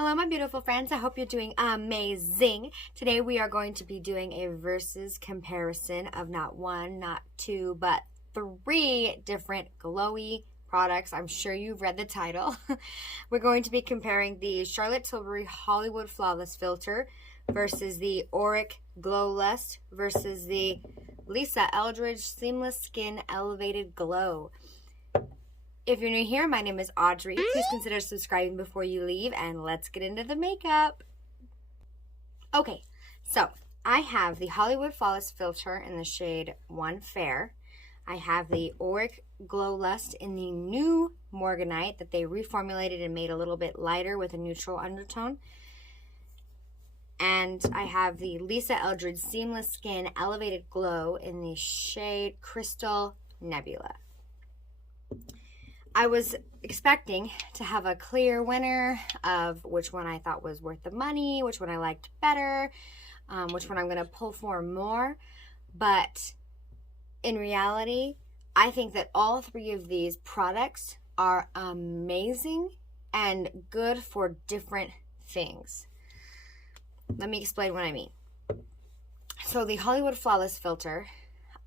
Hello, my beautiful friends. I hope you're doing amazing. Today we are going to be doing a versus comparison of not one, not two, but three different glowy products. I'm sure you've read the title. We're going to be comparing the Charlotte Tilbury Hollywood Flawless Filter versus the Auric Glow Lust versus the Lisa Eldridge Seamless Skin Elevated Glow. If you're new here, my name is Audrey. Please consider subscribing before you leave, and let's get into the makeup. Okay, so I have the Hollywood Flawless Filter in the shade 1 Fair. I have the Auric Glow Lust in the new Morganite that they reformulated and made a little bit lighter with a neutral undertone. And I have the Lisa Eldridge Seamless Skin Elevated Glow in the shade Crystal Nebula. I was expecting to have a clear winner of which one I thought was worth the money, which one I liked better, which one I'm going to pull for more. But in reality, I think that all three of these products are amazing and good for different things. Let me explain what I mean. So the Hollywood Flawless Filter,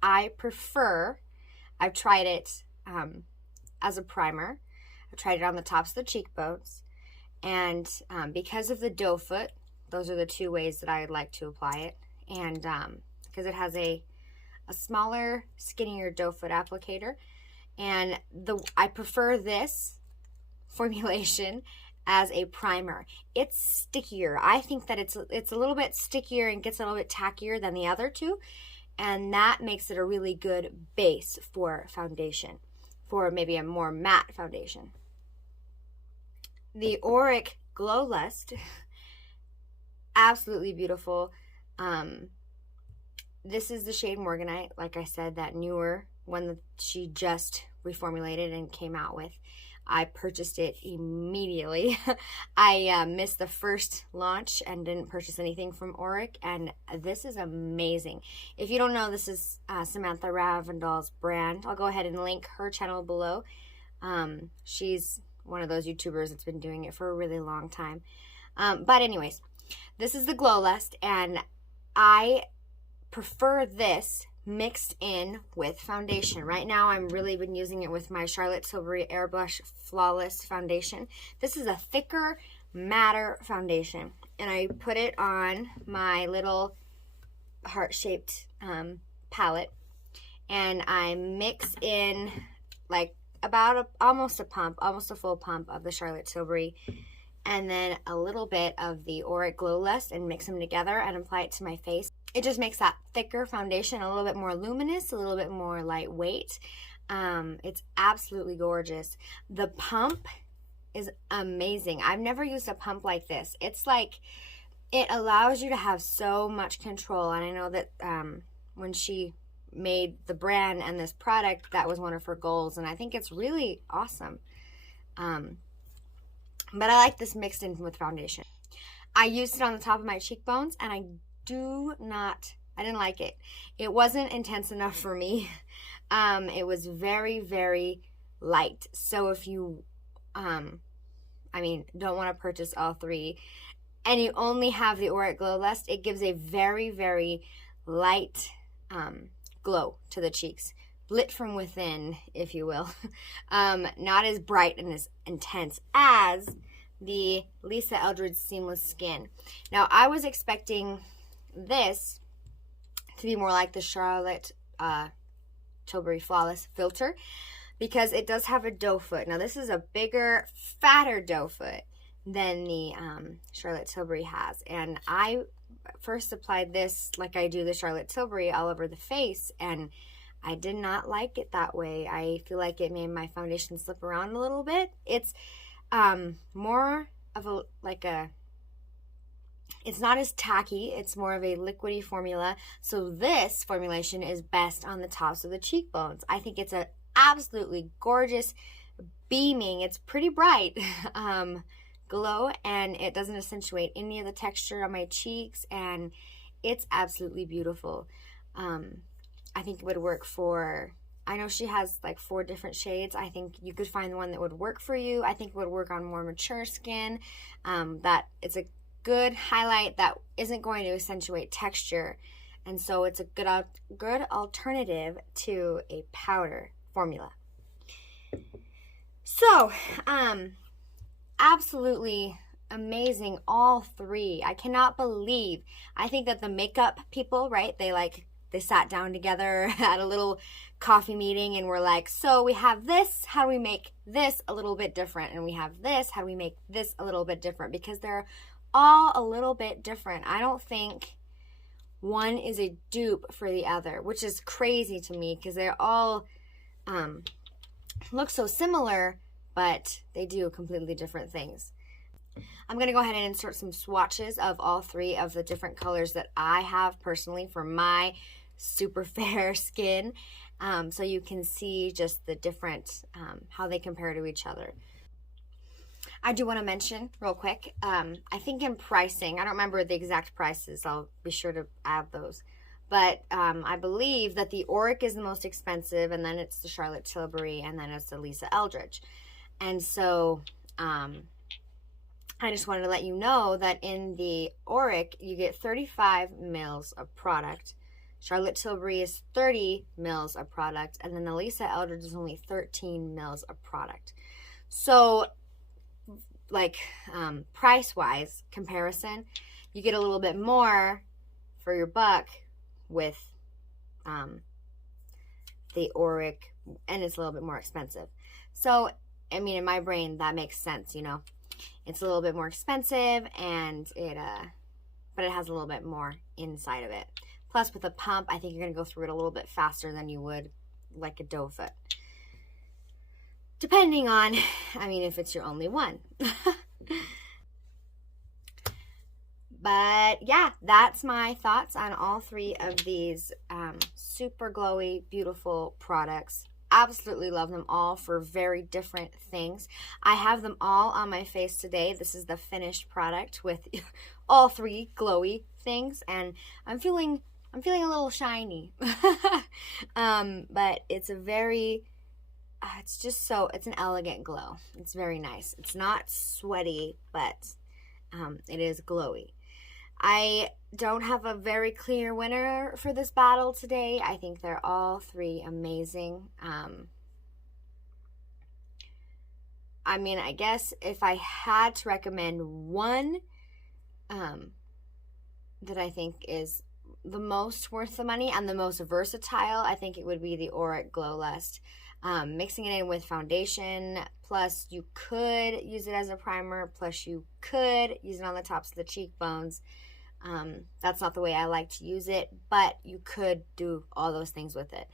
I've tried it as a primer. I tried it on the tops of the cheekbones, and because of the doe foot, those are the two ways that I like to apply it, and because it has a smaller, skinnier doe foot applicator, and I prefer this formulation as a primer. It's stickier. I think that it's a little bit stickier and gets a little bit tackier than the other two, and that makes it a really good base for foundation, for maybe a more matte foundation. The Auric Glow Lust, absolutely beautiful. This is the shade Morganite, like I said, that newer one that she just reformulated and came out with. I purchased it immediately. I missed the first launch and didn't purchase anything from Auric, and this is amazing. If you don't know, this is Samantha Ravindal's brand. I'll go ahead and link her channel below. She's one of those YouTubers that's been doing it for a really long time. But anyways, this is the Glow Lust, and I prefer this mixed in with foundation. Right now I'm really been using it with my Charlotte Tilbury Airbrush Flawless Foundation. This is a thicker, matter foundation, and I put it on my little heart-shaped palette, and I mix in like about almost a full pump of the Charlotte Tilbury, and then a little bit of the Auric Glow Lust, and mix them together and apply it to my face. It just makes that thicker foundation a little bit more luminous, a little bit more lightweight. It's absolutely gorgeous. The pump is amazing. I've never used a pump like this. It's like, it allows you to have so much control. And I know that when she made the brand and this product, that was one of her goals. And I think it's really awesome. But I like this mixed in with foundation. I used it on the top of my cheekbones, and I didn't like it. It wasn't intense enough for me. It was very, very light. So if you, don't want to purchase all three, and you only have the Auric Glow Lust, it gives a very, very light glow to the cheeks. Lit from within, if you will. Not as bright and as intense as the Lisa Eldridge Seamless Skin. Now, I was expecting this to be more like the Charlotte Tilbury Flawless Filter, because it does have a doe foot. Now, this is a bigger, fatter doe foot than the Charlotte Tilbury has, and I first applied this like I do the Charlotte Tilbury all over the face, and I did not like it that way. I feel like it made my foundation slip around a little bit. It's more of it's not as tacky. It's more of a liquidy formula. So this formulation is best on the tops of the cheekbones. I think it's an absolutely gorgeous, beaming, it's pretty bright glow, and it doesn't accentuate any of the texture on my cheeks, and it's absolutely beautiful. I think it would work for I know she has like 4 different shades. I think you could find the one that would work for you. I think it would work on more mature skin. That it's a good highlight that isn't going to accentuate texture. And so it's a good alternative to a powder formula. So, absolutely amazing, all 3. I cannot believe. I think that the makeup people, right, they sat down together at a little coffee meeting and were like, so we have this, how do we make this a little bit different? And we have this, how do we make this a little bit different? Because they're all a little bit different. I don't think one is a dupe for the other, which is crazy to me because they're all look so similar, but they do completely different things. I'm going to go ahead and insert some swatches of all 3 of the different colors that I have personally for my super fair skin, so you can see just the different, how they compare to each other. I do want to mention real quick, I think in pricing, I don't remember the exact prices, I'll be sure to add those, but I believe that the Auric is the most expensive, and then it's the Charlotte Tilbury, and then it's the Lisa Eldridge. And so I just wanted to let you know that in the Auric, you get 35 mils of product. Charlotte Tilbury is 30 mils of product, and then the Lisa Eldridge is only 13 mils of product. So, like, price-wise comparison, you get a little bit more for your buck with the Auric, and it's a little bit more expensive. So, I mean, in my brain, that makes sense, you know. It's a little bit more expensive, and but it has a little bit more inside of it. Plus, with a pump, I think you're going to go through it a little bit faster than you would like a doe foot. Depending on, I mean, if it's your only one. But yeah, that's my thoughts on all 3 of these super glowy, beautiful products. Absolutely love them all for very different things. I have them all on my face today. This is the finished product with all 3 glowy things, and I'm feeling a little shiny. But it's a very, it's just so, it's an elegant glow. It's very nice. It's not sweaty, but it is glowy. I don't have a very clear winner for this battle today. I think they're all 3 amazing. I mean, I guess if I had to recommend one that I think is the most worth the money and the most versatile, I think it would be the Auric Glow Lust. Mixing it in with foundation, plus you could use it as a primer, plus you could use it on the tops of the cheekbones. That's not the way I like to use it, but you could do all those things with it.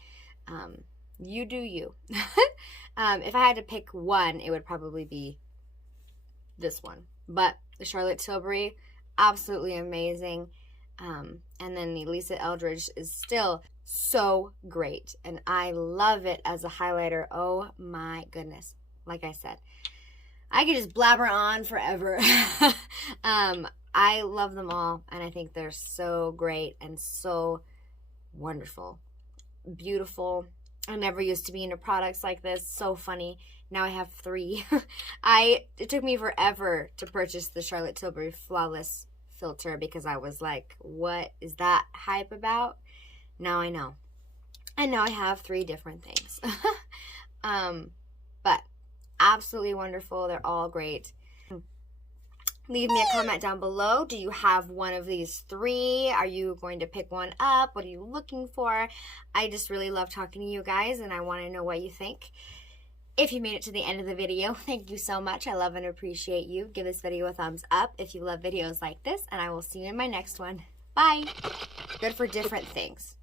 You do you. If I had to pick one, it would probably be this one. But the Charlotte Tilbury, absolutely amazing. And then the Lisa Eldridge is still so great. And I love it as a highlighter. Oh my goodness. Like I said, I could just blabber on forever. I love them all, and I think they're so great and so wonderful. Beautiful. I never used to be into products like this. So funny. Now I have 3. It took me forever to purchase the Charlotte Tilbury Flawless filter because I was like, what is that hype about? Now I know. And now I have 3 different things. But absolutely wonderful. They're all great. Leave me a comment down below. Do you have one of these 3? Are you going to pick one up? What are you looking for? I just really love talking to you guys, and I want to know what you think. If you made it to the end of the video, thank you so much. I love and appreciate you. Give this video a thumbs up if you love videos like this, and I will see you in my next one. Bye. Good for different things.